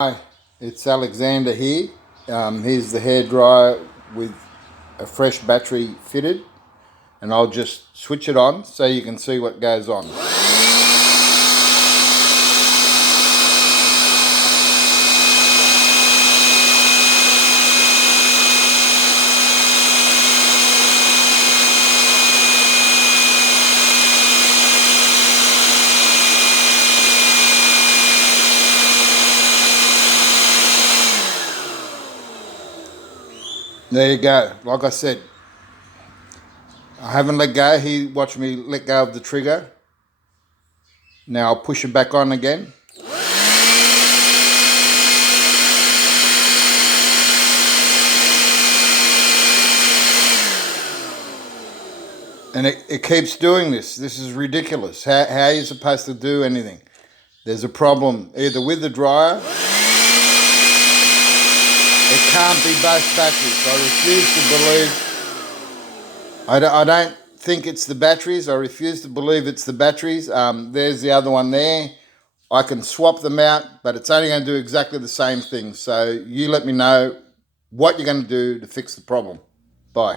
Hi, it's Alexander here. Here's the hairdryer with a fresh battery fitted, and I'll just switch it on so you can see what goes on. There you go. Like I said, I haven't let go. He watched me let go of the trigger. Now I'll push it back on again. And it keeps doing this. This is ridiculous. How are you supposed to do anything? There's a problem either with the dryer. It can't be both batteries. I refuse to believe. I don't think it's the batteries. I refuse to believe it's the batteries. There's the other one there. I can swap them out, but it's only going to do exactly the same thing. So you let me know what you're going to do to fix the problem. Bye.